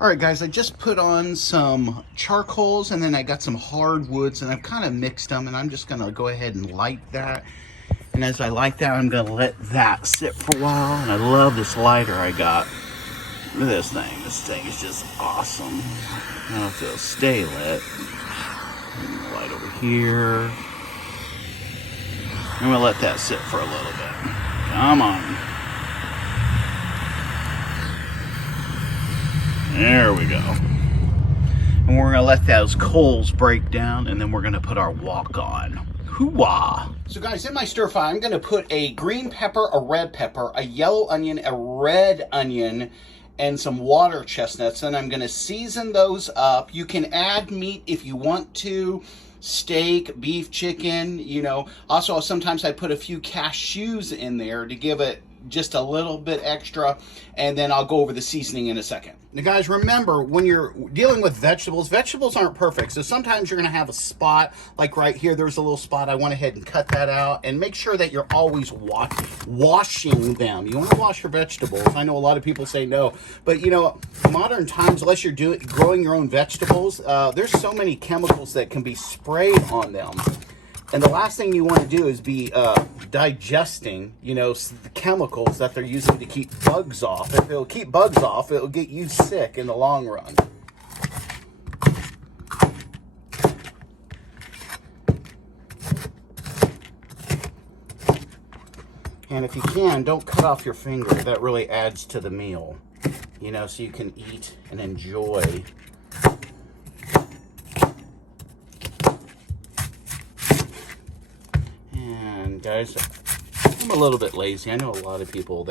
All right, guys, I just put on some charcoals and then I got some hardwoods and I've kind of mixed them, and I'm just going to go ahead and light that. And as I light that, I'm going to let that sit for a while. And I love this lighter I got. Look at this thing. This thing is just awesome. I don't know if it'll stay lit. Light over here. I'm going to let that sit for a little bit. Come on. There we go. And we're gonna let those coals break down, and then we're gonna put our wok on. Hoo-wah! So guys, in my stir fry, I'm gonna put a green pepper, a red pepper, a yellow onion, a red onion, and some water chestnuts, and I'm gonna season those up. You can add meat if you want to. Steak, beef, chicken, you know. Also, sometimes I put a few cashews in there to give it just a little bit extra, and then I'll go over the seasoning in a second. Now guys, remember, when you're dealing with vegetables aren't perfect, so sometimes you're gonna have a spot, like right here, there's a little spot. I went ahead and cut that out, and make sure that you're always washing them. You wanna wash your vegetables. I know a lot of people say no, but you know, modern times, unless you're growing your own vegetables, there's so many chemicals that can be sprayed on them. And the last thing you want to do is be digesting, you know, the chemicals that they're using to keep bugs off. If it'll keep bugs off, it'll get you sick in the long run. And if you can, don't cut off your finger. That really adds to the meal, you know, so you can eat and enjoy. Guys, I'm a little bit lazy. I know a lot of people,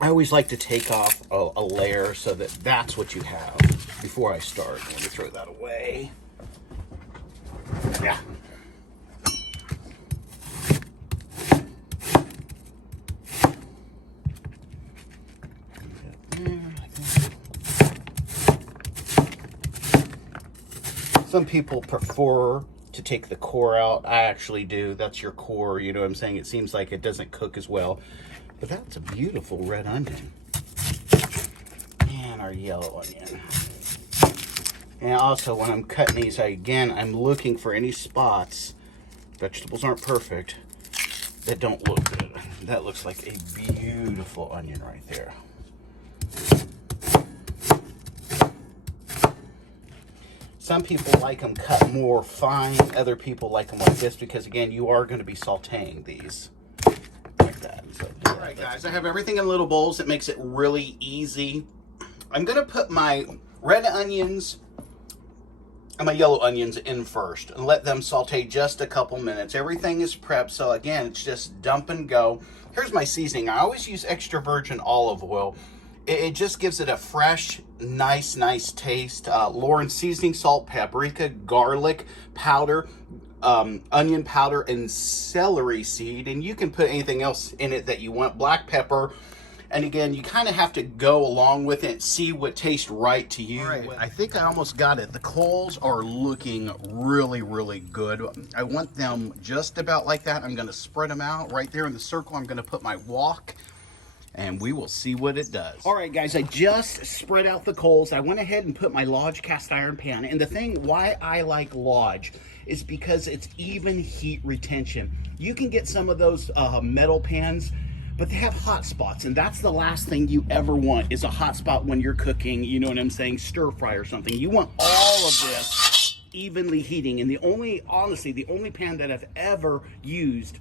I always like to take off a layer so that that's what you have before I start. Let me throw that away. Yeah. Some people prefer to take the core out. I actually do. That's your core, you know what I'm saying? It seems like it doesn't cook as well, but that's a beautiful red onion. And our yellow onion. And also, when I'm cutting these, I'm looking for any spots, vegetables aren't perfect, that don't look good. That looks like a beautiful onion right there. Some people like them cut more fine. Other people like them like this because, again, you are going to be sauteing these like that. So, all right, guys, I have everything in little bowls. It makes it really easy. I'm going to put my red onions and my yellow onions in first and let them saute just a couple minutes. Everything is prepped, so, again, it's just dump and go. Here's my seasoning. I always use extra virgin olive oil. It just gives it a fresh, nice taste. Lauren seasoning, salt, paprika, garlic powder, onion powder, and celery seed. And you can put anything else in it that you want. Black pepper. And again, you kind of have to go along with it, see what tastes right to you. All right, I think I almost got it. The coals are looking really good. I want them just about like that. I'm going to spread them out right there in the circle. I'm going to put my wok, and we will see what it does. All right, guys, I just spread out the coals. I went ahead and put my Lodge cast iron pan. And the thing why I like Lodge is because it's even heat retention. You can get some of those metal pans, but they have hot spots, and that's the last thing you ever want is a hot spot when you're cooking, you know what I'm saying, stir fry or something. You want all of this evenly heating. And honestly, the only pan that I've ever used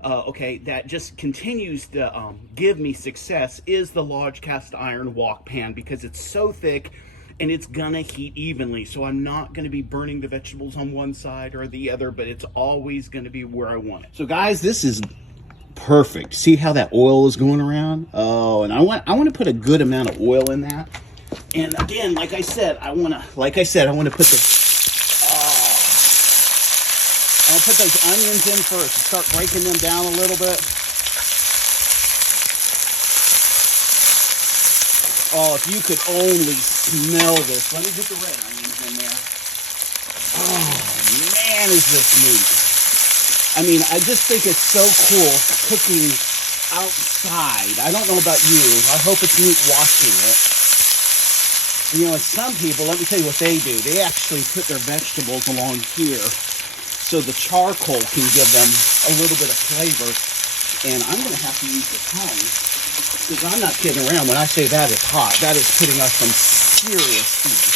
that just continues to give me success is the Lodge cast iron wok pan, because it's so thick and it's gonna heat evenly. So I'm not gonna be burning the vegetables on one side or the other, but it's always gonna be where I want it. So guys, this is perfect. See how that oil is going around? Oh, and I want to put a good amount of oil in that. And again, like I said, I want to put the I'll put those onions in first and start breaking them down a little bit. Oh, if you could only smell this. Let me get the red onions in there. Oh, man, is this neat. I mean, I just think it's so cool cooking outside. I don't know about you. I hope it's neat watching it. You know, some people, let me tell you what they do. They actually put their vegetables along here so the charcoal can give them a little bit of flavor. And I'm going to have to use the tongue because I'm not kidding around when I say that is hot. That is putting us some serious heat.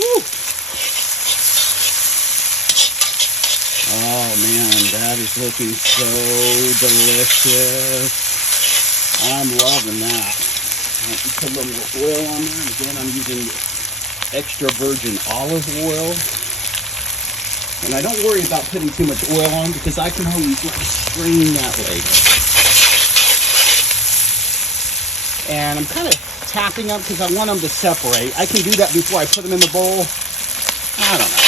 Woo! Oh man, that is looking so delicious. I'm loving that. Put a little oil on there. And again, I'm using extra virgin olive oil. And I don't worry about putting too much oil on because I can always strain that way. And I'm kind of tapping them because I want them to separate. I can do that before I put them in the bowl. I don't know.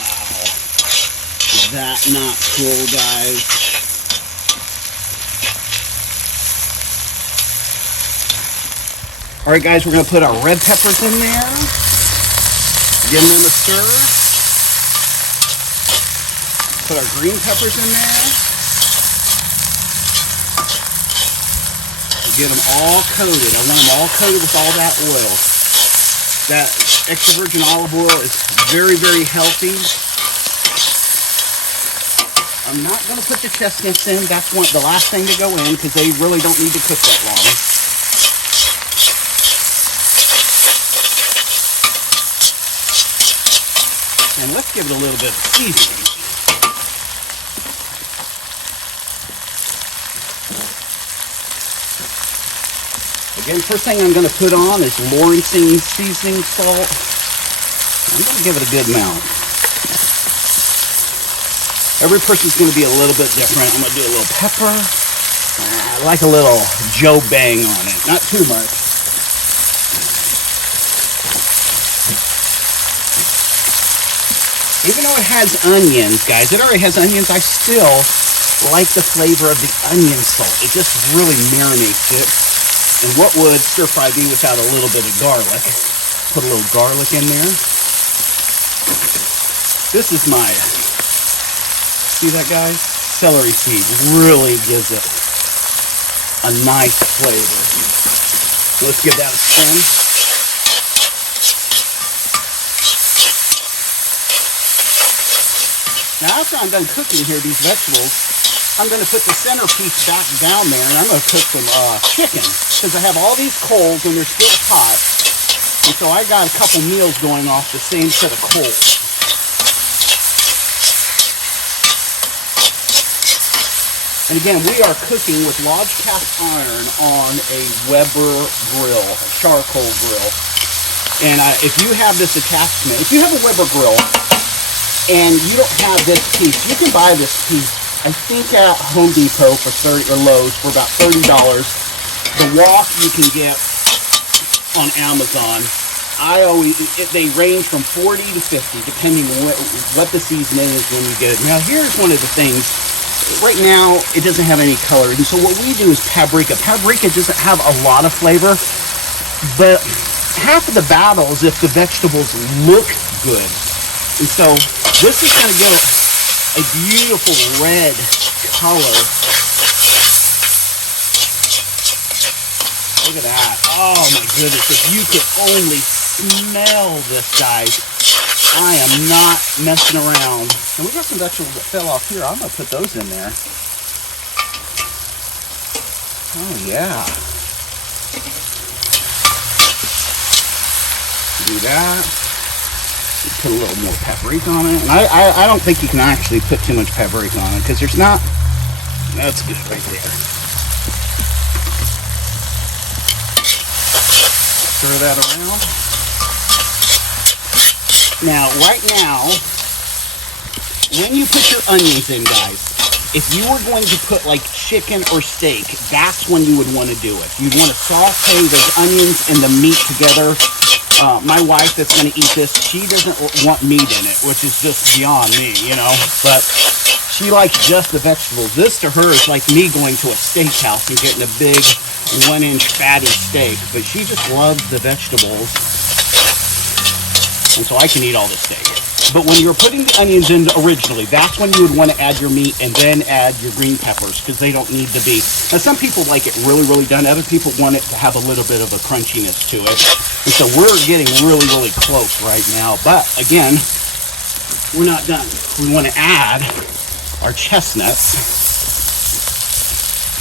Wow. Is that not cool, guys? All right, guys, we're going to put our red peppers in there. Give them a stir. Put our green peppers in there. Get them all coated. I want them all coated with all that oil. That extra virgin olive oil is very, very healthy. I'm not going to put the chestnuts in. That's the last thing to go in because they really don't need to cook that long. And let's give it a little bit of seasoning. Again, first thing I'm going to put on is Lawrencine seasoning salt. I'm going to give it a good amount. Every person's going to be a little bit different. I'm going to do a little pepper. I like a little Joe Bang on it. Not too much. Even though it has onions, guys, it already has onions, I still like the flavor of the onion salt. It just really marinates it. And what would stir fry be without a little bit of garlic? Put a little garlic in there. This is my, see that, guys? Celery seed really gives it a nice flavor. So let's give that a spin. Now, after I'm done cooking here, these vegetables, I'm going to put the centerpiece back down there, and I'm going to cook some chicken, because I have all these coals, and they're still hot, and so I got a couple meals going off the same set of coals. And again, we are cooking with large cast iron on a Weber grill, a charcoal grill. And if you have this attachment, if you have a Weber grill, and you don't have this piece, you can buy this piece, I think at Home Depot for 30 or Lowe's for about $30. The wok you can get on Amazon. They range from 40 to 50, depending on what the season is when you get it. Now, here's one of the things. Right now, it doesn't have any color. And so what we do is paprika. Paprika doesn't have a lot of flavor, but half of the battle is if the vegetables look good. And so this is going to give a beautiful red color. Look at that. Oh my goodness. If you could only smell this, guys. I am not messing around. And we got some vegetables that fell off here. I'm going to put those in there. Oh yeah. Do that. Put a little more paprika on it. And I don't think you can actually put too much paprika on it because there's not. That's good right there. Stir that around. Now, right now, when you put your onions in, guys, if you were going to put like chicken or steak, that's when you would want to do it. You'd want to saute those onions and the meat together. My wife that's going to eat this, she doesn't want meat in it, which is just beyond me, you know, but she likes just the vegetables. This to her is like me going to a steakhouse and getting a big 1-inch fatty steak, but she just loves the vegetables. And so I can eat all the steak. But when you're putting the onions in originally, that's when you would want to add your meat and then add your green peppers, because they don't need to be. Now, some people like it really, really done. Other people want it to have a little bit of a crunchiness to it. And so we're getting really, really close right now. But again, we're not done. We want to add our chestnuts.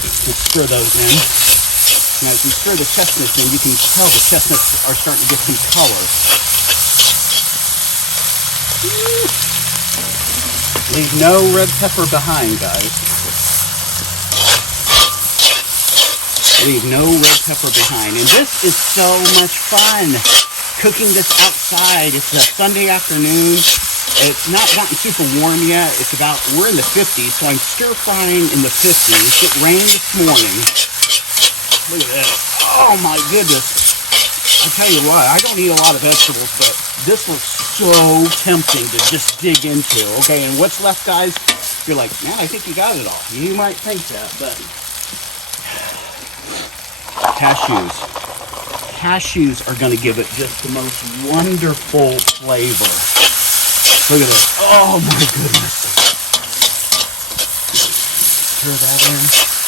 Let's stir those in. Now, as you stir the chestnuts in, you can tell the chestnuts are starting to get some color. Leave no red pepper behind, guys. Leave no red pepper behind. And this is so much fun. Cooking this outside. It's a Sunday afternoon. It's not gotten super warm yet. We're in the 50s, so I'm stir frying in the 50s. It rained this morning. Look at this. Oh my goodness. I'll tell you what, I don't eat a lot of vegetables, but this looks so tempting to just dig into. Okay, and what's left, guys? You're like, man, I think you got it all. You might think that, but cashews. Cashews are going to give it just the most wonderful flavor. Look at this. Oh my goodness. Stir that in.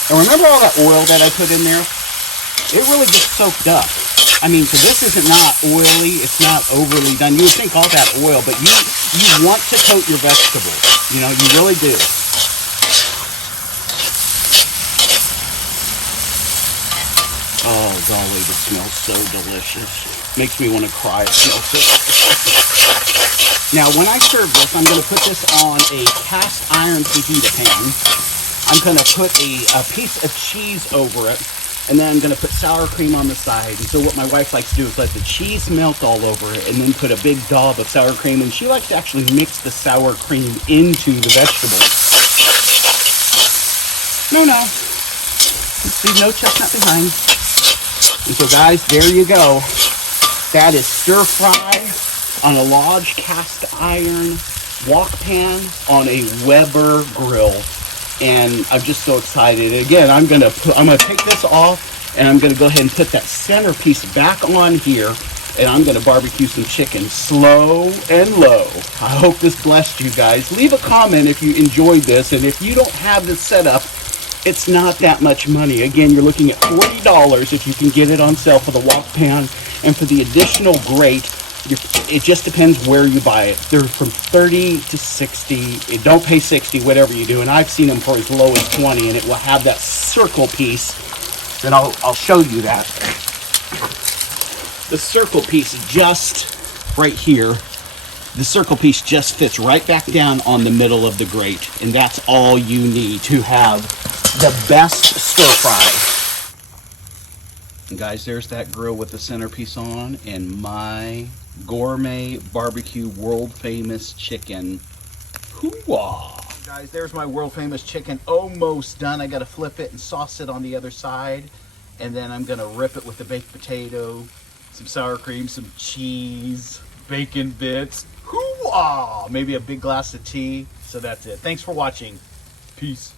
And remember all that oil that I put in there? It really gets soaked up. I mean, so this isn't not oily. It's not overly done. You would think all that oil, but you want to coat your vegetables. You know, you really do. Oh, golly, this smells so delicious. Makes me want to cry. It smells so delicious. Now, when I serve this, I'm going to put this on a cast iron fajita pan. I'm going to put a piece of cheese over it. And then I'm going to put sour cream on the side. And so what my wife likes to do is let the cheese melt all over it and then put a big dollop of sour cream. And she likes to actually mix the sour cream into the vegetables. No. Leave no chestnut behind. And so, guys, there you go. That is stir fry on a large cast iron wok pan on a Weber grill. And I'm just so excited. Again, I'm gonna take this off, and I'm gonna go ahead and put that centerpiece back on here, and I'm gonna barbecue some chicken slow and low. I hope this blessed you guys. Leave a comment if you enjoyed this, and if you don't have this set up, it's not that much money. Again, you're looking at $40 if you can get it on sale for the wok pan, and for the additional grate, it just depends where you buy it. They're from 30 to 60. Don't pay 60, whatever you do. And I've seen them for as low as 20, and it will have that circle piece. And I'll show you that. The circle piece is just right here. The circle piece just fits right back down on the middle of the grate. And that's all you need to have the best stir fry. And guys, there's that grill with the centerpiece on, and my gourmet barbecue world famous chicken. Hoo-wah! Guys, there's my world famous chicken, almost done. I gotta flip it and sauce it on the other side, and then I'm gonna rip it with the baked potato, some sour cream, some cheese, bacon bits. Hoo-wah! Maybe a big glass of tea. So that's it. Thanks for watching. Peace.